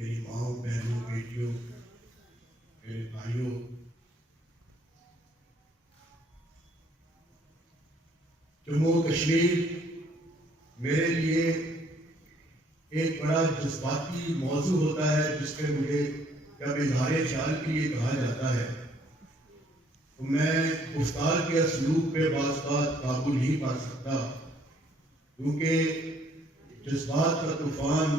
میری ماؤں، بہنوں، بیٹیوں، میرے بھائیوں، جموں و کشمیر میرے لیے ایک بڑا جذباتی موضوع ہوتا ہے، جس پہ مجھے جب اظہار خیال کے لیے کہا جاتا ہے تو میں گفتار کے اسلوب پہ بعض بات قابو نہیں پا سکتا، کیونکہ جذبات کا طوفان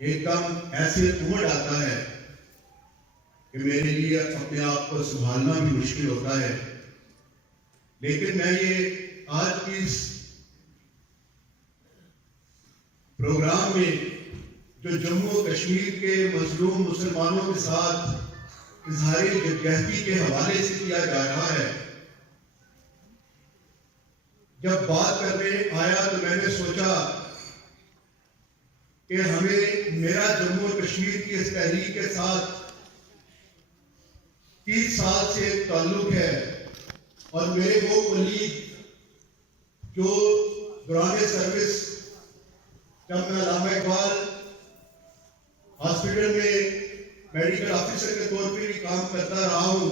ایک دم ایسے امڑ آتا ہے کہ میرے لیے اپنے آپ کو سنبھالنا بھی مشکل ہوتا ہے۔ لیکن میں یہ آج کی اس پروگرام میں جو جموں و کشمیر کے مظلوم مسلمانوں کے ساتھ اظہار یکجہتی کے حوالے سے کیا جا رہا ہے، جب بات کرنے آیا تو میں نے سوچا کہ ہمیں میرا جموں و کشمیر کی اس تحریک کے ساتھ 30 سال سے تعلق ہے، اور میرے وہ کولیگ جو دوران سروس جب میں علامہ اقبال ہاسپٹل میں میڈیکل آفیسر کے طور پہ بھی کام کرتا رہا ہوں،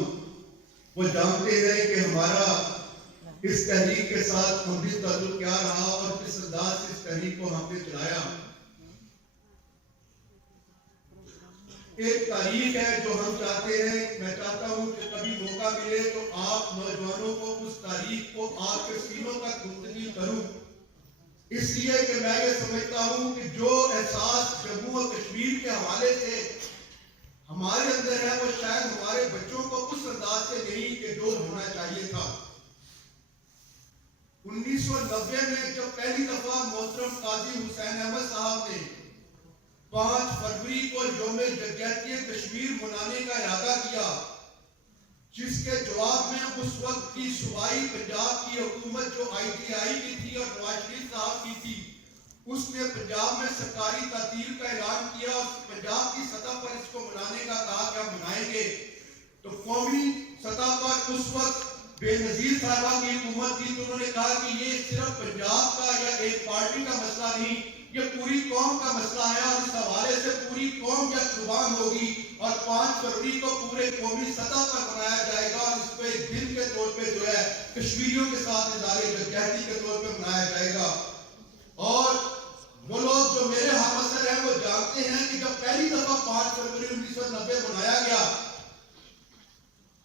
وہ جانتے ہیں کہ ہمارا اس تحریک کے ساتھ ہماری تعلق کیا رہا اور کس انداز سے اس تحریک کو ہم نے چلایا۔ ایک تاریخ ہے جو ہم چاہتے ہیں، میں چاہتا ہوں کہ کبھی موقع ملے تو آپ نوجوانوں کو اس تاریخ کو آپ کے سینوں تک منتقل کروں، اس لیے کہ میں یہ سمجھتا ہوں کہ جو احساس جموں و کشمیر کے حوالے سے ہمارے اندر ہے وہ شاید ہمارے بچوں کو اس انداز سے نہیں کہ جو ہونا چاہیے تھا۔ 1990 میں جب پہلی دفعہ محترم قاضی حسین احمد صاحب نے 5 فروری کو یوم یکجہتی کشمیر منانے کا ارادہ کیا، جس کے جواب میں اس وقت کی صوبائی پنجاب کی حکومت جو ITI کی تھی اور نواز شریف صاحب کی تھی، اس نے پنجاب میں سرکاری تعطیل کا اعلان کیا اور پنجاب کی سطح پر اس کو منانے کا کہا کہ ہم منائیں گے۔ تو قومی سطح پر اس وقت بے نظیر صاحبہ کی حکومت تھی، تو انہوں نے کہا کہ یہ صرف پنجاب کا یا ایک پارٹی کا مسئلہ نہیں، یہ پوری قوم کا مسئلہ ہے، اور اس حوالے سے پوری قوم یک زبان ہوگی اور 5 فروری کو پورے قومی سطح پر منایا جائے گا، اور اس کو ایک دن کے طور پہ جو ہے کشمیریوں کے ساتھ اظہار یکجہتی کے طور پہ منایا جائے گا۔ اور وہ لوگ جو میرے ہم اثر ہیں وہ جانتے ہیں کہ جب پہلی دفعہ 5 فروری 1990 منایا گیا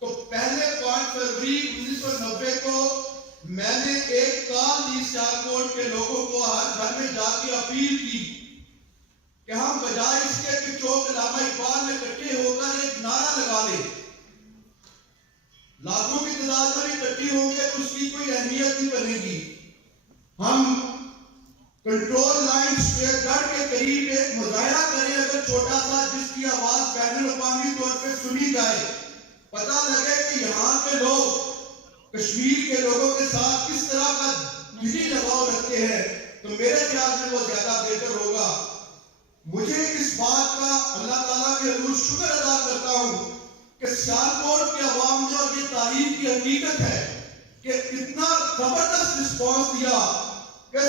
تو پہلے 5 فروری 1990 کو میں نے ایک کال دی سیالکوٹ کے لوگوں کو، ہر گھر میں جا کے اپیل کی کہ ہم بجائے اس کے کہ چوک علامہ اقبال میں اکٹھے ہو کر ایک نعرہ لگا لیں، لاکھوں کی تعداد میں اکٹھی ہوں گے تو اس کی کوئی اہمیت نہیں بنے گی، ہم کنٹرول لائن اسٹیٹ گارڈ کے قریب ایک مظاہرہ کریں اگر چھوٹا سا، جس کی آواز بین الاقوامی طور پہ سنی جائے، پتہ لگے کہ یہاں کے لوگ کشمیر کے لوگوں کے ساتھ کس طرح کا دلی لگاؤ رکھتے ہیں، تو میرے خیال میں وہ زیادہ بہتر ہوگا۔ مجھے اس بات کا اللہ تعالیٰ کے حضور شکر ادا کرتا ہوں کہ سیالکوٹ کے عوام نے، اور یہ تاریخ کی حقیقت ہے کہ اتنا زبردست رسپانس دیا کہ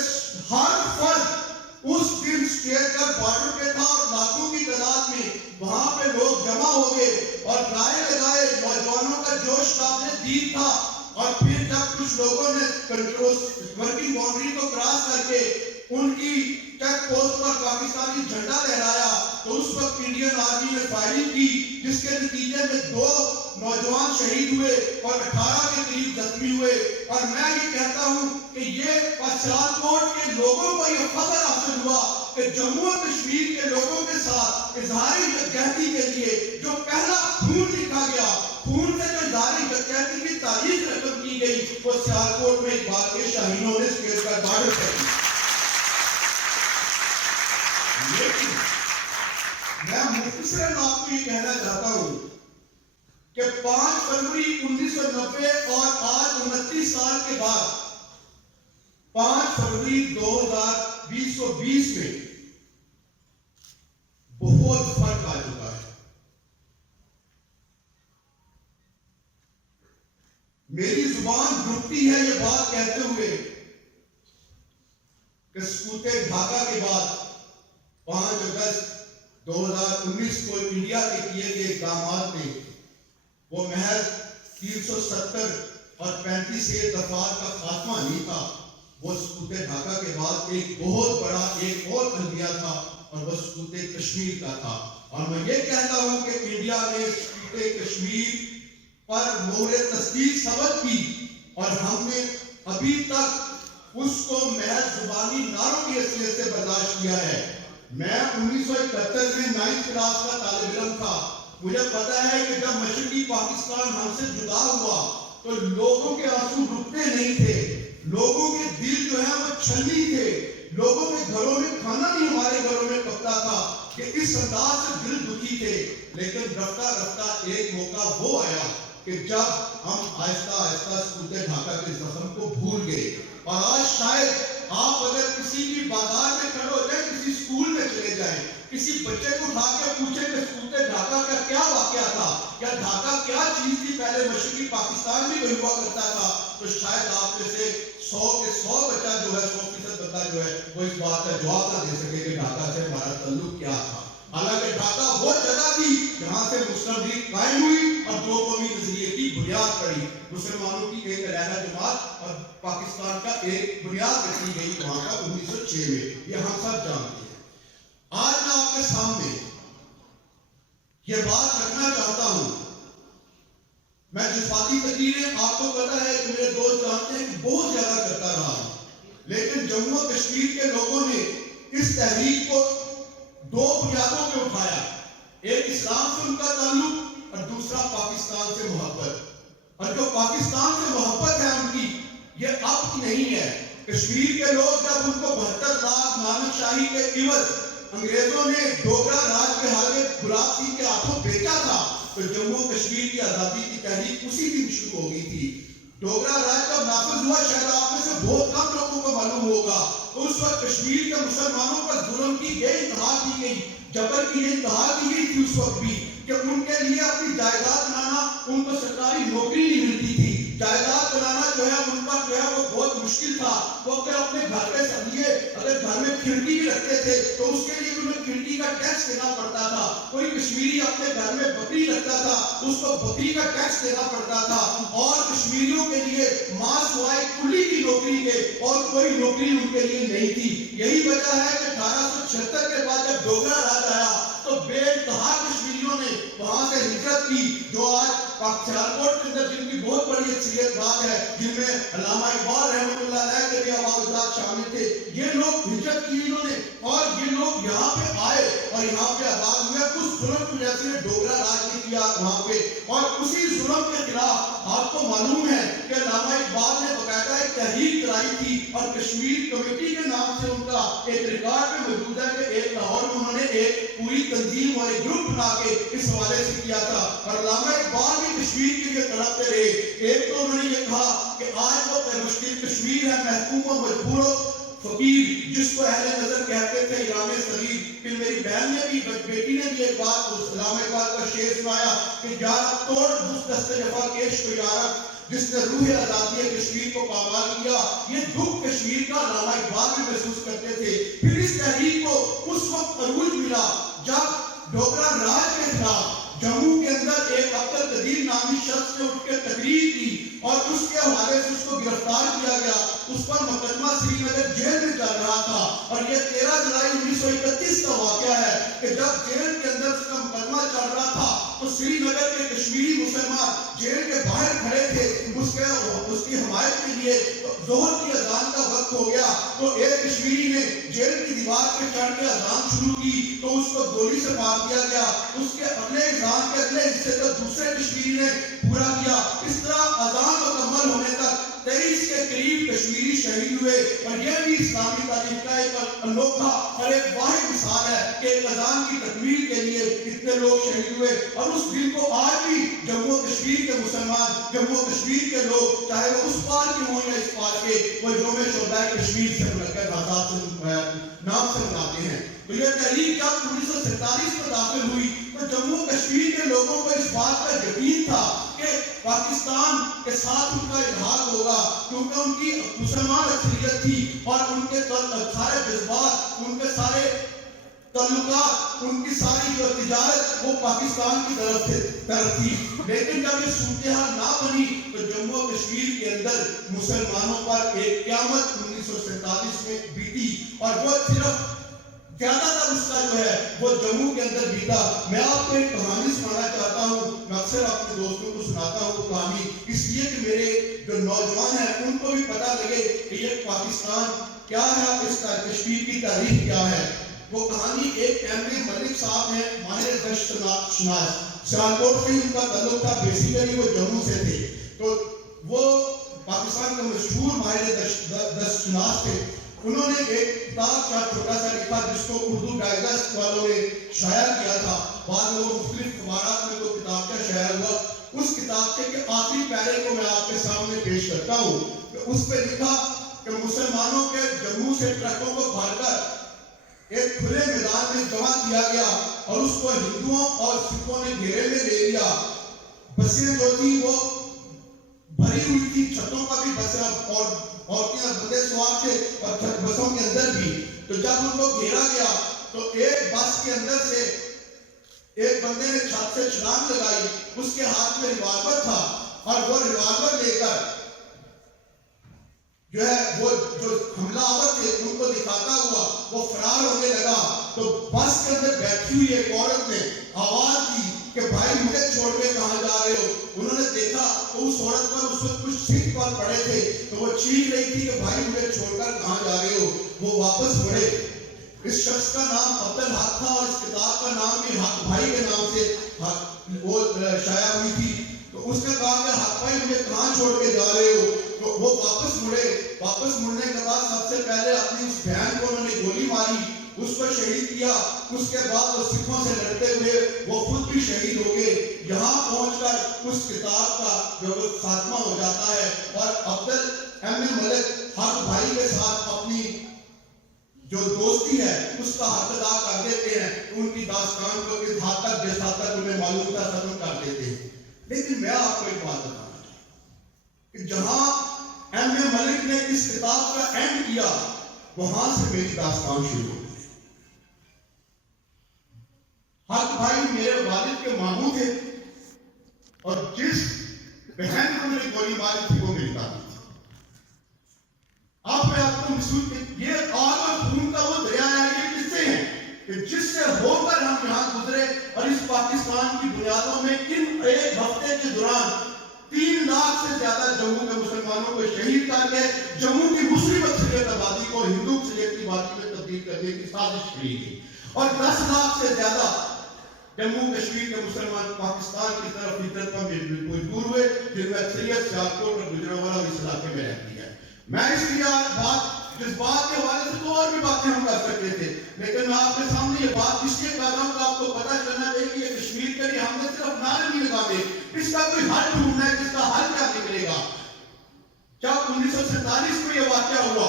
ہر فرد اس دن اسٹیٹ کا بارڈر پہ تھا اور لاکھوں کی تعداد میں وہاں پہ لوگ جمع ہو گئے اور نعرے لگائے، نوجوانوں کا جوش قابل دید تھا۔ اور پھر جب کچھ لوگوں نے ورکنگ باؤنڈری کو کراس کر کے ان کی چیک پوسٹ پر پاکستانی جھنڈا لہرایا تو اس وقت انڈین آرمی نے فائرنگ کی، جس کے نتیجے میں 2 نوجوان شہید ہوئے اور 18 کے قریب زخمی ہوئے۔ اور میں یہ کہتا ہوں کہ یہ سیالکوٹ کے لوگوں کو یہ فخر حاصل ہوا کہ جموں و کشمیر کے لوگوں کے ساتھ اظہار یکجہتی کے لیے جو پہلا خون لکھا گیا، خون سے جو اظہار یکجہتی کی تاریخ رقم کی گئی، وہ سیالکوٹ میں اقبال کے شاہینوں نے اسٹیٹ کا بارڈر کر دیا۔ لیکن میں مختصراً آپ کو یہ کہنا چاہتا ہوں کہ 5 فروری 1990 اور آج 29 سال کے بعد 5 فروری 2020 میں بہت فرق آ چکا ہے۔ میری زبان ڈوبتی ہے یہ بات کہتے ہوئے کہ سکوتے ڈھاکہ کے بعد 5 اگست 2019 کو انڈیا کے کیے گئے اقدامات نے وہ محض 370 اور 35 دفعات کا خاتمہ نہیں تھا، وہ سقوط ڈھاکہ کے بعد ایک بہت بڑا ایک اور عندیہ تھا، اور وہ سقوط کشمیر کا تھا۔ اور میں یہ کہتا ہوں کہ انڈیا نے سقوط کشمیر پر مہر تصدیق ثبت کی، اور ہم نے ابھی تک اس کو محض زبانی نعروں کی حیثیت سے برداشت کیا ہے۔ میں 1971 میں 9th کلاس کا طالب علم تھا۔ مجھے پتا ہے کہ جب مشرقی پاکستان ہم سے جدا ہوا تو لوگوں کے آنسو رکتے نہیں تھے، لوگوں کے دل جو ہے وہ چھلنی تھے، لوگوں کے گھروں میں کھانا نہیں ہمارے گھروں میں پکتا تھا کہ اس انداز سے دل دکھی تھے۔ لیکن رفتہ رفتہ ایک موقع وہ آیا کہ جب ہم آہستہ آہستہ سقوط ڈھاکہ کے زخم کو بھول گئے۔ اور آج شاید آپ اگر کسی بھی بازار میں کھڑے ہو جائیں، کسی اسکول میں چلے جائیں، کسی بچے کو اٹھا کے پوچھیں کہ سقوط ڈھاکہ کا کیا واقعہ تھا، یا ڈھاکہ کیا چیز تھی، پہلے مشرقی پاکستان میں ہوا کرتا تھا، تو شاید آپ میں سے 100 کے 100 بچہ جو ہے 100% بچہ جو ہے وہ اس بات کا جواب نہ دے سکے کہ ڈھاکہ سے ہمارا تعلق کیا تھا۔ حالانکہ ڈھاکہ وہ جگہ تھی جہاں سے مسلم لیگ قائم ہوئی اور دو قومی نظریے کی بنیاد پڑی، مسلمانوں کی ایک علیحدہ جماعت اور پاکستان کا ایک بنیاد رکھی گئی وہاں کا 1906 میں، یہ ہم سب جانتے ہیں۔ آج میں آپ کے سامنے یہ بات رکھنا چاہتا ہوں، میں جذباتی تقریریں آپ کو پتا ہے کہ میرے دوست جانتے ہیں کہ بہت زیادہ کرتا رہا ہوں، لیکن جموں و کشمیر کے لوگوں نے اس تحریک کو دو بنیادوں پہ اٹھایا، ایک اسلام سے ان کا تعلق اور دوسرا پاکستان سے محبت۔ اور جو پاکستان سے محبت ہے ان کی، یہ اب کی نہیں ہے۔ کشمیر کے لوگ جب ان کو 72 لاکھ نامک شاہی کے عوض انگریزوں نے ڈوگرا راج کے حالے گلاب سنگھ کے ہاتھوں بیچا تھا، تو جموں کشمیر کی آزادی کی تحریک اسی دن شروع ہو گئی تھی۔ ڈوگرا راج جب نافذ ہوا، شاید آپ میں سے بہت کم لوگوں کو معلوم ہوگا، اس وقت کشمیر کے مسلمانوں پر ظلم کی یہ انتہا کی گئی، جبر کی یہ انتہا کی گئی تھی اس وقت بھی، کہ ان کے لیے اپنی جائیداد بنانا، ان کو سرکاری نوکری نہیں ملتی تھی، جائیداد بنانا جو ہے ان پر جو ہے وہ بہت مشکل تھا۔ وہ اپنے گھر کے سمجھیے اگر گھر میں کھڑکی بھی رکھتے تھے تو اس کے لیے انہیں کھڑکی کا ٹیکس دینا پڑتا تھا۔ کوئی کشمیری اپنے گھر میں بکری رکھتا تھا، اس کو بکری کا ٹیکس دینا پڑتا تھا، اور کشمیریوں کے لیے ماں سوائے کلی کی نوکری کے اور کوئی نوکری ان کے لیے نہیں تھی۔ یہی وجہ ہے کہ 1876 کے بعد جب ڈوگرا راج آیا تو بے انتہا کشمیریوں نے وہاں سے ہجرت کی، جو آج سیالکوٹ کے اندر جن کی بہت بڑی اکثریت بات ہے، جن میں علامہ اقبال رحمۃ اللہ علیہ کے بھی آباد شامل تھے، یہ لوگ ہجرت کی انہوں نے، اور یہ لوگ یہاں پہ آئے اور یہاں پہ آباد ہوئے۔ اس ظلم کو جیسے ڈوگرا راج نے کیا وہاں پہ، اور اسی ظلم کے خلاف آپ کو معلوم ہے کہ علامہ اقبال نے باقاعدہ ایک تحریک چلائی تھی، اور کشمیر کمیٹی کے نام سے ان کا ایک ریکارڈ میں موجود ہے کہ ایک لاہور میں انہوں نے ایک پوری تنظیم اور ایک گروپ بنا کے اس حوالے سے کیا تھا، اور علامہ اقبال بھی کشمیر کے لیے تڑپتے رہے۔ ایک تو انہوں نے یہ کہا کہ آج وہ مشکل کشمیر ہے، محکوم و مجبور و فقیر، جس کو اہل نظر کہتے تھے ایران صغیر۔ پھر میری بہن نے بھی، بیٹی نے بھی ایک بات علامہ اقبال کا شعر سنایا کہ یارب توڑ دست جفا کیش کو یارب، جس نے روح آزادی کشمیر کو پامال کیا۔ یہ دکھ کشمیر کا علامہ اقبال بھی محسوس کرتے تھے۔ پھر اس تحریک کو اس وقت عروج ملا جب ڈوگرا راج کے خلاف جموں کے اندر ایک عبد القدیر نامی شخص نے اٹھ کے تقریر کی، اور اس کے حوالے سے اس کو گرفتار کیا گیا۔ اس پر مقدمہ سری نگر جیل میں چل رہا تھا، اور یہ 13 جولائی 1931 کا واقعہ ہے کہ جب جیل کے اندر اس کا مقدمہ چل رہا تھا تو سری نگر کے کشمیری مسلمان جیل کے باہر کھڑے تھے اس کی حمایت کے لیے۔ ظہر کی اذان کا وقت ہو گیا تو ایک کشمیری نے جیل کی دیوار پہ چڑھ کے اذان شروع کی تو اس کو گولی سے مار دیا گیا۔ اس کے اگلے اذان کے اگلے حصے کو دوسرے کشمیری نے پورا کیا۔ اس طرح اذان مکمل ہونے تک 23 کے قریب کشمیری شہید ہوئے، اور یہ بھی اسلامی تعلیم کا ایک انوکھا اور ایک واحد مثال ہے کہ ایک اذان کی تکمیل کے لیے اتنے لوگ شہید ہوئے۔ اور اس دن کو آج بھی جموں کشمیر کے مسلمان، جموں کشمیر کے لوگ، چاہے وہ اس پار کے ہوں یا اس پار کے، وہ یوم شہداء کشمیر سے مل کر آزاد نام سے مناتے ہیں۔ تو یہ تحریک جب 1947 میں داخل ہوئی تو جموں کشمیر کے لوگوں کو اس بات کا یقین تھا کہ پاکستان کے ساتھ ان کا اتحاد ہوگا، کیونکہ ان کی مسلمان اکثریت تھی، اور ان کے سارے جذبات، ان کے سارے تعلقات، ان کی ساری جو تجارت وہ پاکستان کی طرف تھی. لیکن جب یہ صورتحال نہ بنی تو جموں و کشمیر کے اندر مسلمانوں پر ایک قیامت 1947 میں بیتی، اور وہ صرف زیادہ تر اس کا جو ہے وہ جموں کے اندر بیتا. میں آپ کو ایک کہانی سنانا چاہتا ہوں. میں اکثر اپنے دوستوں کو سناتا ہوں کہانی، اس لیے کہ میرے جو نوجوان ہیں ان کو بھی پتہ لگے کہ یہ پاکستان کیا ہے، اس کا کشمیر کی تاریخ کیا ہے. وہ کہانی ایک ایم ملک صاحب ہیں، ماہر گشت شناس، سیالکوٹ سے ان کا تعلق تھا، بیسیکلی وہ جموں سے تھے. تو وہ پاکستان کا مشہور ماہر گشت شناس تھے. انہوں نے ایک کتاب کا چھوٹا سا لکھا جس کو اردو ڈائجسٹ والوں نے شائع کیا تھا. بعد میں وہ مختلف اخبارات میں وہ کتاب کا شائع ہوا. اس کتاب کے آخری پیرے کو میں آپ کے سامنے پیش کرتا ہوں. اس پہ لکھا کہ مسلمانوں کے جموں سے ٹرکوں کو بھر کر ایک کھلے میدان میں جمع کیا گیا اور اس کو ہندوؤں اور سکھوں نے گھیرے میں لے لیا. بسیں جو تھی وہ بھری ہوئی تھی، چھتوں پر بھی بسیں اور عورتیں اور بندے سوار تھے اور بسوں کے اندر بھی. تو جب ان کو گھیرا گیا تو ایک بس کے اندر سے ایک بندے نے چھت سے چھلانگ لگائی. اس کے ہاتھ میں ریوالور تھا اور وہ ریوالور لے کر جو ہے وہ جو حملہ آور تھے ان کو دکھاتا ہوا وہ فرار ہونے لگا. تو بس کے اندر بیٹھی ہوئی ایک عورت نے آواز دی کہ بھائی مجھے چھوڑ کے کہاں جا رہے ہو. انہوں نے دیکھا تو اس عورت پر اس وقت کچھ سکھ پر پڑے تھے تو وہ چیخ رہی تھی کہ بھائی مجھے چھوڑ کر کہاں جا رہے ہو. وہ واپس مڑے. اس شخص کا نام عبدالحق تھا اور اس کتاب کا نام بھی حق بھائی کے نام سے وہ شائع ہوئی تھی. تو اس نے کہا کہ حق بھائی مجھے کہاں چھوڑ کے جا رہے ہو. تو وہ واپس مڑے. واپس مڑنے کے بعد سب سے پہلے اپنی اس بہن کو انہوں نے گولی ماری، اس کو شہید کیا. اس کے بعد وہ سکھوں سے لڑتے ہوئے وہ خود بھی شہید ہو گئے. یہاں پہنچ کر اس کتاب کا جو خاتمہ ہو جاتا ہے اور ایم ملک حق بھائی کے ساتھ اپنی جو دوستی ہے اس کا حق ادا کر دیتے ہیں. ان کی داستان کو اس حد تک جس حد تک انہیں معلوم تھا ختم کر دیتے ہیں. لیکن میں آپ کو ایک بات بتانا چاہتا کہ جہاں ایم ملک نے اس کتاب کا اینڈ کیا وہاں سے میری داستان شروع ہو گئی. حق بھائی میرے والد کے ماموں تھے اور جس بہن کو میری گولی ماری تھی وہ میری دادی تھی. آپ میں آپ کو محسوس کہ یہ آگ اور خون کا وہ دریا ہے. یہ کس سے ہے کہ جس سے ہو کر ہم یہاں گزرے اور اس پاکستان کی بنیادوں میں ان ایک ہفتے کے دوران 3 لاکھ سے زیادہ جموں کے مسلمانوں کو شہید کر کے جموں کی مسلم اکثریت آبادی کو ہندو اکثریت کی آبادی میں تبدیل کرنے کی سازش کی گئی اور 10 لاکھ سے زیادہ جموں کشمیر کے مسلمان پاکستان کی طرف ہجرت پر مجبور ہوئے جن میں اکثریت سیالکوٹ اور گجرانوالہ اس علاقے میں رہتی ہے. میں اس لیے جس بات کے حوالے سے تو اور بھی باتیں ہم کر سکتے تھے لیکن میں آپ کے سامنے یہ بات اس لیے کر رہا ہوں کہ آپ کو پتہ چلنا چاہیے کہ یہ کشمیر کے لیے ہم نے صرف نعرے نہیں لگانے، اس کا کوئی حل ڈھونڈنا ہے. جس کا حل کیا نکلے گا؟ جب 1947 میں یہ واقعہ ہوا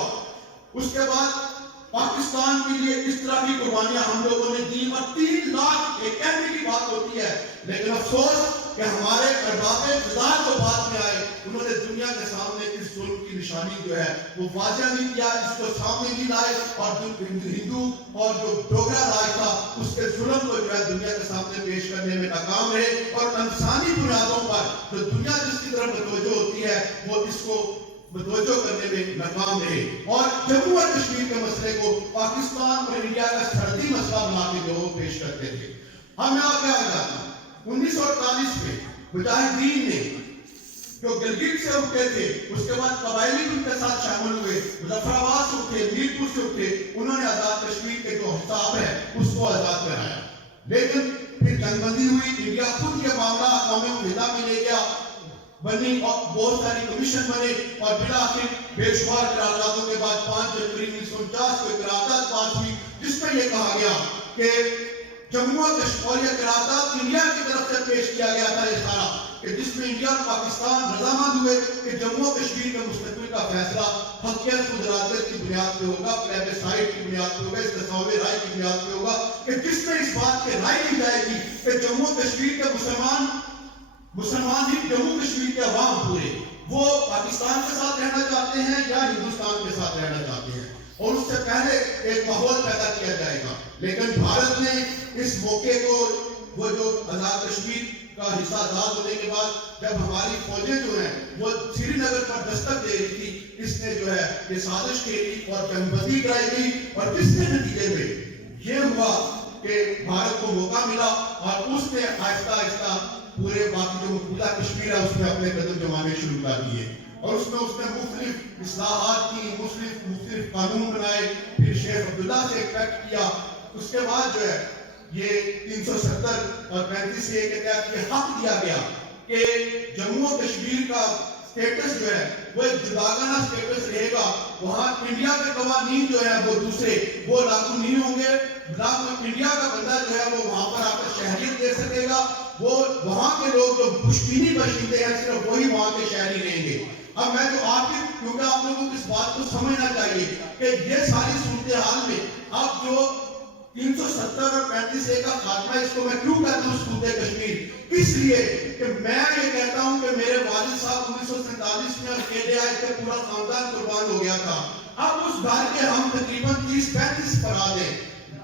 اس کے بعد پاکستان کے لیے اس طرح کی قربانیاں ہم لوگوں نے دی اور 3 لاکھ ایک کہنے کی بات ہوتی ہے لیکن افسوس کہ ہمارے ارباب اقتدار جو بعد میں آئے انہوں نے دنیا کے سامنے اس ظلم کی نشانی جو ہے وہ واضح نہیں کیا، اس کو سامنے نہیں لائے اور جو ہندو اور جو ڈوگرا راج تھا اس کے ظلم کو جو ہے دنیا کے سامنے پیش کرنے میں ناکام رہے اور انسانی بنیادوں پر جو دنیا جس کی طرف متوجہ ہوتی ہے وہ اس کو متوجہ کرنے میں ناکام رہے اور جموں اور کشمیر کے مسئلے کو پاکستان اور انڈیا کا سرحدی مسئلہ بنا کے لوگ پیش کرتے تھے. ہمیں آپ کیا بتانا 1948 میں مجاہدین نے جو گلگت سے اٹھے تھے اس کے بعد قبائلی ان کے ساتھ شامل ہوئے، مظفر آباد سے اٹھے، میرپور سے اٹھے، انہوں نے آزاد کشمیر کے جو حساب ہے اس کو آزاد کرایا. لیکن پھر جنگ بندی ہوئی، انڈیا خود یہ معاملہ اقوام متحدہ میں لے گیا، بنی اور بہت ساری کمیشن بنے اور بالآخر بے شمار قراردادوں کے بعد 5 جنوری 1949 کو ایک قرارداد پاس ہوئی جس میں یہ کہا گیا کہ جموں اور کشمیر یہ قرارداد انڈیا کی طرف سے پیش کیا گیا تھا یہ سارا کہ جس میں انڈیا اور پاکستان رضامند ہوئے کہ جموں و کشمیر کے مستقبل کا فیصلہ حقیقت خود ارادیت کی بنیاد پہ ہوگا، پلیبسائٹ کی بنیاد پہ ہوگا، استصواب رائے کی بنیاد پہ ہوگا کہ جس میں اس بات کی رائے دی جائے گی کہ جموں و کشمیر کے مسلمان ہی جموں کشمیر کے عوام پورے وہ پاکستان کے ساتھ رہنا چاہتے ہیں یا ہندوستان کے ساتھ رہنا چاہتے ہیں اور اس سے پہلے ایک ماحول پیدا کیا جائے گا لیکن بھارت نے اس موقع کو وہ جو آزاد کشمیر کا حصہ آزاد ہونے کے بعد جب ہماری فوجیں جو ہیں وہ سری نگر پر دستک دے رہی تھی، اس نے جو ہے یہ سازش کھیلی اور جنگ بندی کرائی گئی، اور جس کے نتیجے میں یہ ہوا کہ بھارت کو موقع ملا اور اس نے آہستہ آہستہ پورے باقی جو مقبوضہ کشمیر ہے اس میں اپنے قدم جمانے شروع کر دیے، اور اس میں مختلف اصلاحات کی، مختلف قانون بنائے، پھر شیخ عبداللہ سے ایک پیکٹ کیا، اس کے بعد جو ہے یہ 370 اور 35 کے تحت یہ حق دیا گیا کہ جموں و کشمیر کا سٹیٹس جو ہے وہ ایک جداگانہ سٹیٹس رہے گا، وہاں انڈیا کے قوانین جو ہے وہ دوسرے وہ لاگو نہیں ہوں گے، انڈیا کا بندہ جو ہے وہ وہاں پر آ کر شہریت دے سکے گا، وہ وہاں کے لوگ جو پشتینی باشندے ہیں صرف وہی وہاں کے شہری رہیں گے۔ اب میں جو آخر کیونکہ آپ لوگوں کو اس بات کو سمجھنا چاہیے کہ یہ ساری صورتحال میں اب جو 370 اور 35 کا خاتمہ، اس کو میں کیوں کہتا ہوں صوبہ کشمیر، اس لیے کہ میں یہ کہتا ہوں کہ میرے والد صاحب 1947 میں اکیلے آئے تھے، پورا خاندان قربان ہو گیا تھا، اب اس گھر کے ہم تقریباً 30-35 افراد ہیں،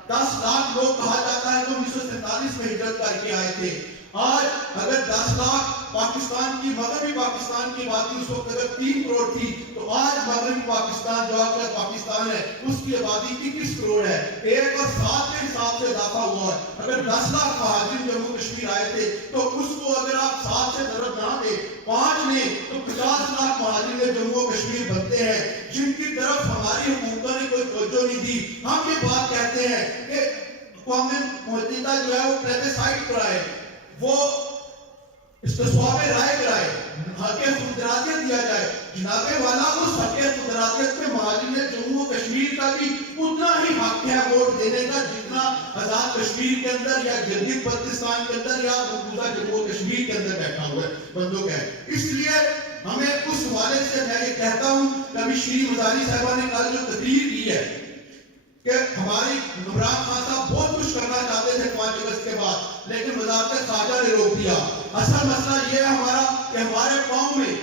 10 لاکھ لوگ کہا جاتا ہے جو 1947 میں ہجرت کر کے آئے تھے، آج اگر 10 لاکھ پاکستان کی مغربی پاکستان کی آبادی اس وقت اگر 3 کروڑ تھی، تو آج مغربی پاکستان جو آج پاکستان ہے اس کی آبادی 21 کروڑ ہے، 1 اور 7 کے حساب سے اضافہ ہوا ہے۔ اگر 10 لاکھ مہاجرین جموں کشمیر آئے تھے تو اس کو اگر آپ 7 سے ضرب نہ دے 5 نے تو 50 لاکھ مہاجرین جموں کشمیر بنتے ہیں، جن کی طرف ہماری حکومتوں نے کوئی توجہ نہیں دی۔ ہم یہ بات کہتے ہیں کہ اقوام متحدہ جو ہے وہ پلیبسائٹ کرائے، وہ استصواب رائے کرائے، حق خودارادیت دیا جائے، جناب والا اس حق خودارادیت میں مہاجرین جموں و کشمیر کا بھی اتنا ہی حق ہے ووٹ دینے کا جتنا آزاد کشمیر کے اندر یا جدید پاکستان کے اندر یا مقبوضہ جموں و کشمیر کے اندر بیٹھا ہوا ہے بندوں کا ہے۔ اس لیے ہمیں اس حوالے سے میں یہ کہتا ہوں کہ ابھی شری مزاری صاحبہ نے کل جو تقریر کی ہے کہ ہماری عمران خان صاحب بہت کچھ کرنا چاہتے تھے 5 اگست کے بعد، لیکن وزارت خارجہ نے روک دیا۔ اصل مسئلہ یہ ہے ہمارا کہ ہمارے قوم میں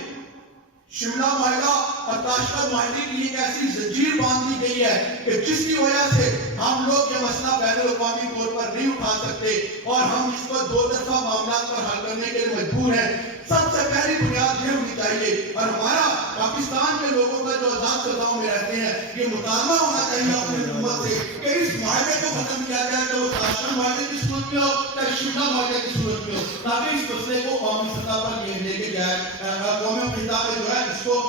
شملہ معاہدہ اور تاشقند معاہدے کی ایک ایسی زنجیر باندھ دی گئی ہے کہ جس کی وجہ سے ہم لوگ یہ مسئلہ بین الاقوامی طور پر نہیں اٹھا سکتے اور ہم اس کو 2 طرفہ معاملات پر حل کرنے کے لیے مجبور ہیں۔ سب سے پہلی بنیاد یہ ہونی چاہیے اور ہمارا پاکستان کے لوگوں کا جو آزاد سزاؤں میں رہتے ہیں یہ مطالبہ ہونا چاہیے اپنی حکومت سے کہ اس معاہدے کو ختم کیا جائے، کہ وہ تاشقند معاہدے کی صورت میں ہو یا شملہ معاہدے کی صورت میں ہو، تاکہ اس مسئلے کو قومی سطح پر لے کے جائے، قوم متحدہ میں جو ہے اس کو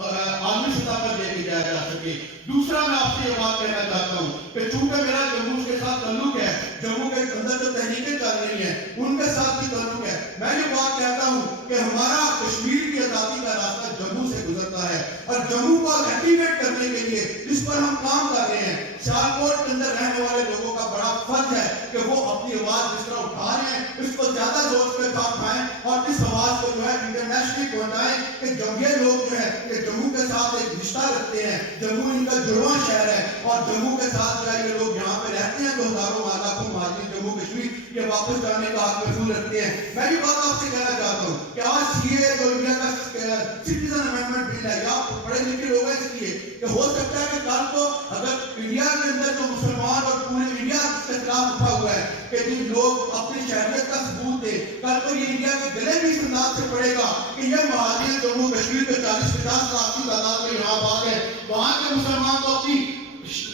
عالمی سطح پر لے کے جایا جا سکے۔ دوسرا میں آپ سے یہ بات کہنا چاہتا ہوں کہ چونکہ میرا جموں کے ساتھ تعلق ہے، جموں کے اندر جو تحریکیں چل رہی ہیں ان کے ساتھ بھی تعلق ہے، میں یہ بات کہتا ہوں کہ ہمارا کشمیر کی آزادی کا راستہ جموں سے گزرتا ہے اور جموں کو ایکٹیویٹ کرنے کے لیے اس پر ہم کام کر رہے ہیں۔ سیالکوٹ کے اندر رہنے والے لوگوں کا بڑا فرض ہے کہ وہ اپنی آواز جس طرح اٹھا رہے ہیں اس کو زیادہ زور سے اٹھائیں اور اس آواز کو جو ہے انٹرنیشنلی پہنچائیں کہ یہ لوگ جو ہے کہ جموں کے ساتھ ایک رشتہ رکھتے ہیں، جموں ان کا جڑواں شہر ہے اور جموں کے ساتھ جو ہے یہ لوگ یہاں پہ رہتے ہیں، جو ہزاروں لاکھوں مہاجرین جموں کشمیر یہ واپس جانے کا حق محفوظ رکھتے ہیں۔ میں یہ بات آپ سے کہنا چاہتا ہوں کہ آج CAA جو انڈیا کا سٹیزن امینڈمنٹ بل ہے، یا پڑھے لکھے لوگ ہیں اس لیے کہ ہو سکتا ہے کہ کل کو اگر انڈیا کے اندر جو مسلمان اور پورے انڈیا کے خلاف اٹھا ہوا ہے کہ جن لوگ اپنی شہریت کا ثبوت دے، کل کو یہ انڈیا کے گلے بھی اس انداز سے پڑے گا کہ یہ مہاجرین جموں کشمیر کے 40-50 لاکھ کی تعداد میں یہاں آباد ہے، وہاں کے مسلمان تو اپنی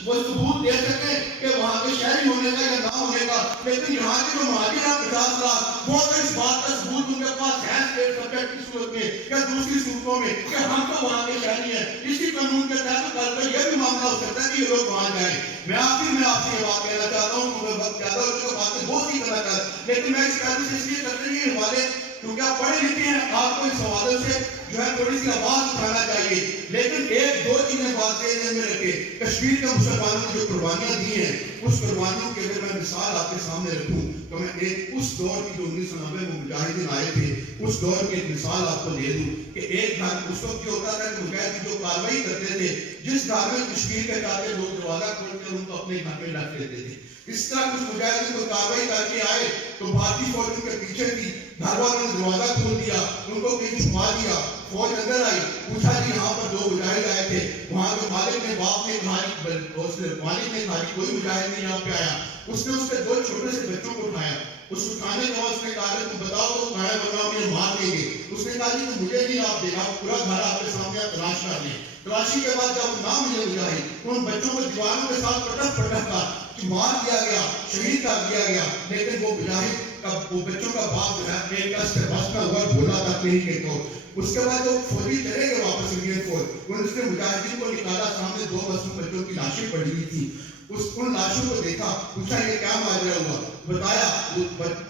وہ ثبوت دے سکیں کہ وہاں کے شہری ہونے کا یا نہ ہونے کا، لیکن یہاں کے جو مہاجر ہیں 50 لاکھ وہ تو اس بات کا ثبوت ان کے پاس ہے اسٹیٹ سبجیکٹ کی صورت میں یا دوسری صورتوں میں کہ ہم تو وہاں کے شہری ہیں۔ اسی قانون کے تحت کل کو یہ بھی معاملہ ہو سکتا ہے کہ یہ لوگ وہاں جائیں۔ میں آخر میں آپ سے یہ بات کہنا چاہتا ہوں کیونکہ وقت زیادہ ہو چکا، باتیں بہت ہی کرنا چاہتا ہوں، لیکن میں اس قاعدے سے اس لیے کرتے ہیں یہ حوالے کیونکہ آپ پڑھے لکھے ہیں، آپ کو اس حوالے سے جو ہے تھوڑی سی آواز اٹھانا چاہیے، لیکن 1-2 چیزیں بات ذہن میں رکھے۔ کشمیر کے مسلمانوں نے جو قربانیاں دی ہیں اس قربانیوں کی اگر میں مثال آپ کے سامنے رکھوں تو میں ایک اس دور کی جو 1990 میں مجاہدین آئے تھے اس دور کی ایک مثال آپ کو دے دوں کہ ایک گھر اس وقت یہ ہوتا تھا کہ مجاہدین جو کاروائی کرتے تھے جس گھر میں کشمیر کے چاہتے لوگ دروازہ کھول کر ان کو اپنے گھر میں رکھ لیتے تھے، اس طرح کچھ مجاہدین کو کاروائی کر کے آئے تو بھارتی فوج کے پیچھے تھی، گھر والوں نے دروازہ کھول دیا, ان کو کہیں چھپا دیا. فوج اندر آئی, پوچھا جی یہاں پر 2 مجاہد آئے تھے. وہاں کے مالک نے, باپ نے کہا, مالک نے کہا کوئی مجاہد نہیں یہاں پہ آیا. اس نے اس کے 2 چھوٹے سے بچوں کو اٹھایا. اس اٹھانے کے بعد اس نے کہا تم بتاؤ تو کھایا بناؤ, مجھے مار دیں گے. اس نے کہا جی مجھے نہیں آپ دیکھا, پورا گھر آپ کے سامنے آپ تلاش کر لیں. تلاشی کے بعد جب نہ ملے مجاہد, ان بچوں کو دیواروں کے ساتھ پٹک پٹک کر مار دیا گیا, شہید کر دیا گیا. لیکن وہ مجاہد کا, وہ بچوں کا باپ جو ہے ایک دس سے بس میں ہوا, بولا تک نہیں کہ تو. اس کے بعد وہ فوجی چلے گئے واپس, انڈین فوج. اس نے مجاہدین کو نکالا, سامنے 2 معصوم بچوں کی لاشیں پڑی ہوئی تھی. ان لاشوں کو دیکھا, پوچھا یہ کیا ماجرا ہوا, بتایا.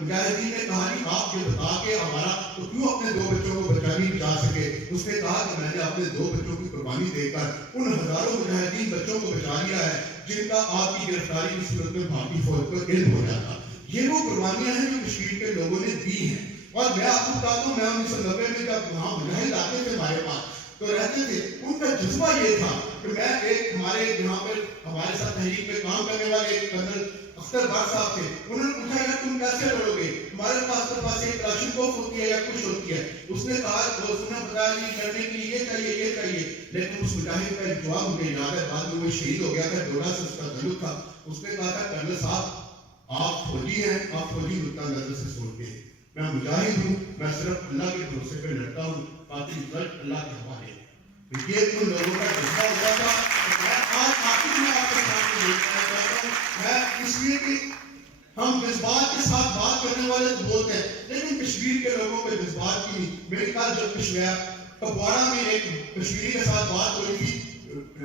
مجاہدین نے کہا کہ آپ یہ بتا کے ہمارا تو کیوں اپنے 2 بچوں کو بچا نہیں جا سکے. اس نے کہا کہ میں نے اپنے 2 بچوں کی قربانی دے کر ان ہزاروں مجاہدین بچوں کو بچا لیا ہے جن کا آپ کی گرفتاری کی صورت میں بھارتی فوج کو علم ہو جاتا. یہ وہ قربانیاں ہیں جو کشمیر کے لوگوں نے دی ہیں. اور میں آپ کو بتاتا ہوں, میں 1990 میں جب وہاں مجاہد آتے تھے ہمارے پاس تو رہتے تھے, ان کا جذبہ یہ تھا کہ میں ایک ہمارے یہاں پہ ہمارے ساتھ تحریک میں کام کرنے والے ایک کرنل اختر بٹ صاحب تھے. انہوں نے پوچھا یار تم کیسے لڑو گے, تمہارے پاس ایک راشن کوف ہوتی ہے یا کچھ ہوتی ہے. اس نے کہا, اس نے بتایا کہ لڑنے کے لیے یہ چاہیے یہ چاہیے. لیکن اس مجاہد کا ایک جواب مجھے یاد ہے, بعد میں وہ شہید ہو گیا تھا, ڈوڈا سے اس کا تعلق تھا. اس نے کہا تھا کرنل صاحب آپ فوجی ہیں, آپ فوجی نقطہ نظر سے سوچتے ہیں, میں مجاہد ہوں, میں صرف اللہ کے بھروسے پہ لڑتا ہوں, باقی رزلٹ اللہ کے حوالے. یہ ان لوگوں کا جذبہ ہوا تھا. میں آج آخر میں آپ کے سامنے دیکھنا چاہتا ہوں, میں اس لیے کہ ہم جذبات کے ساتھ بات کرنے والے تو بولتے ہیں, لیکن کشمیر کے لوگوں کے جذبات کی نہیں. میرے خیال جب کشمیر کپواڑہ میں ایک کشمیری کے ساتھ بات ہوئی تھی,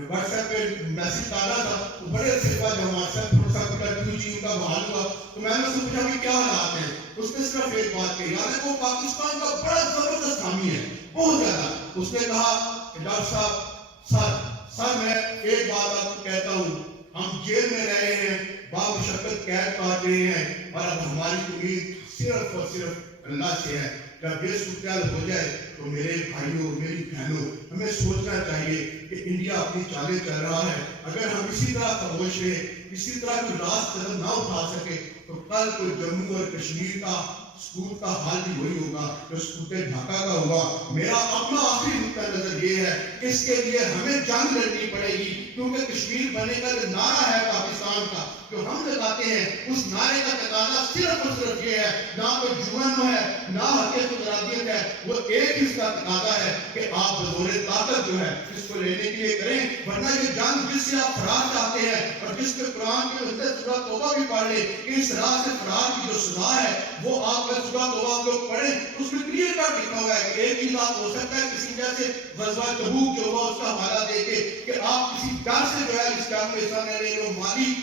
واٹس ایپ پہ میسج ڈالا تھا, تو بڑے عرصے بعد جب واٹس ایپ تھوڑا سا کنٹینیو ان کا بحال ہوا تو میں نے اس سے پوچھا کہ کیا حالات ہیں. اس نے صرف ایک بات کہی, یعنی وہ پاکستان کا بڑا زبردست حامی ہے, بہت زیادہ. اس نے کہا کہ ڈاکٹر صاحب سر میں ایک بات آپ کو کہتا ہوں, ہم جیل میں رہے ہیں, بامشقت قید کاٹ رہے ہیں, اور اب ہماری امید صرف اور صرف اللہ سے ہے. جب یہ صورتحال ہو جائے تو میرے بھائیوں میری بہنوں ہمیں سوچنا چاہیے کہ انڈیا اپنی چالیں چل رہا ہے. اگر ہم اسی طرح خاموش رہے, اسی طرح کوئی راست قدم نہ اٹھا سکے تو کل کوئی جموں اور کشمیر کا سکوت کا حال بھی وہی ہوگا جو سکوت ڈھاکہ کا ہوا. میرا اپنا آخری نقطہ نظر یہ ہے, اس کے لیے ہمیں جنگ لڑنی پڑے گی, کیونکہ کشمیر بنے کا جو نعرہ ہے پاکستان کا جو ہم لگاتے ہیں, اس نعرے کا تقاضا صرف اور صرف یہ ہے, نہ کوئی جرم ہے نہ حقیقت ارادیت ہے, وہ ایک ہی اس کا تقاضا ہے کہ آپ بزور طاقت جو ہے اس کو لینے کے لیے کریں. ورنہ یہ جنگ جس سے آپ فرار چاہتے ہیں اور جس کے قرآن کے اندر سورہ توبہ بھی پڑھ لیں کہ اس راہ سے فرار کی جو سزا ہے وہ آپ کا سورہ توبہ لوگ پڑھیں, اس میں کلیئر کٹ لکھا ہوا ہے کہ ایک ہی بات ہو سکتا ہے کسی جیسے غزوہ تبوک جو ہوا اس کا حوالہ دے کے کہ آپ کسی ڈر سے جو ہے اس جنگ میں حصہ لے رہے ہو, مالی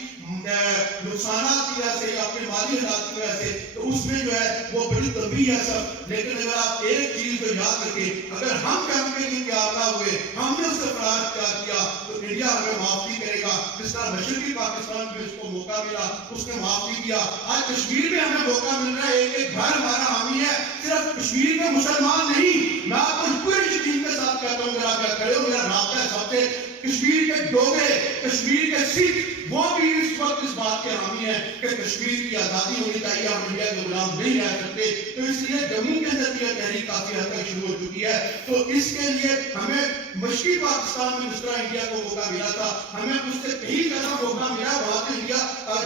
نقصانات کی وجہ سے یا اپنے مالی حالات کی وجہ سے, تو اس میں جو ہے وہ بڑی تنبیہ ہے سب. لیکن اگر آپ ایک چیز کو یاد رکھیں, اگر ہم جنگ کے لیے تیار نہ ہوئے, ہم نے اس سے فرار اختیار کیا تو انڈیا ہمیں معاف نہیں کرے گا. جس طرح مشرقی پاکستان میں اس کو موقع ملا اس نے معاف نہیں کیا, آج کشمیر میں ہمیں موقع مل رہا ہے. ایک ایک گھر ہمارا حامی ہے, صرف کشمیر کے مسلمان نہیں, میں آپ کو پوری یقین کے ساتھ کہتا ہوں, میرا کیا کھڑے ہو, میرا رابطہ ہے سب سے, کشمیر کے ڈوگرے, کشمیر کے سکھ, وہ بھی اس وقت اس بات کے حامی ہیں کہ کشمیر کی آزادی ہونی چاہیے, ہم انڈیا کے غلام نہیں رہ سکتے. تو اس لیے جموں کے اندر یہ تحریک کافی حد تک شروع ہو چکی ہے. تو اس کے لیے ہمیں مشرقی پاکستان میں جس طرح انڈیا کو موقع ملا تھا, ہمیں اس سے کہیں زیادہ موقع ملا. وہاں سے انڈیا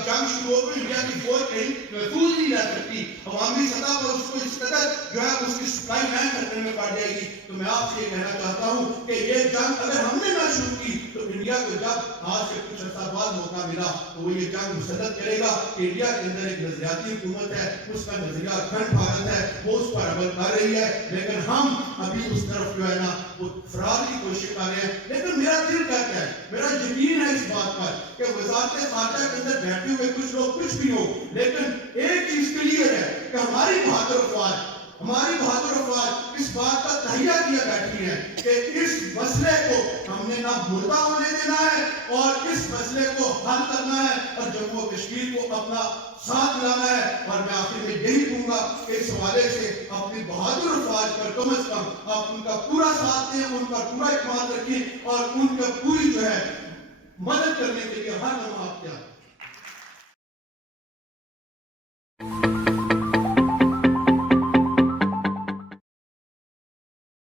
جنگ شروع ہو گئی, انڈیا کی فوج کہیں محفوظ نہیں رہ سکتی, عوامی سطح پر اس کو اس قدر جو ہے اس کی سپلائی مین کرنے میں پڑ جائے گی. تو میں آپ سے یہ کہنا چاہتا ہوں کہ یہ جنگ اگر ہم نے نہ شروع کی تو انڈیا کو جب آج سے کچھ عرصہ بعد موقع ملا تو وہ یہ جنگ مسلط کرے گا کہ انڈیا کے اندر ایک نظریاتی حکومت ہے, اس کا نظریہ اکھنڈ بھارت ہے, وہ اس پر عمل کر رہی ہے, لیکن ہم ابھی اس طرف جو ہے نا وہ فرار کی کوشش کر رہے ہیں. لیکن میرا دل کہتا ہے, میرا یقین ہے اس بات پر کہ وزارت خارجہ کے اندر بیٹھے ہوئے کچھ لوگ کچھ بھی ہو, لیکن ایک چیز کلیئر ہے کہ ہماری بہادر افواج اس بات کا تہیہ کیا بیٹھی ہیں کہ اس مسئلے کو ہم نے نہ مردہ ہونے دینا ہے اور اس مسئلے کو حل کرنا ہے اور جموں و کشمیر کو اپنا ساتھ لانا ہے. اور میں آخر میں یہی کہوں گا کہ اس حوالے سے اپنی بہادر افواج پر کم از کم آپ ان کا پورا ساتھ دیں, ان پر پورا اعتماد رکھیں اور ان کا پوری جو ہے مدد کرنے کے لیے ہر لمحہ آپ کیا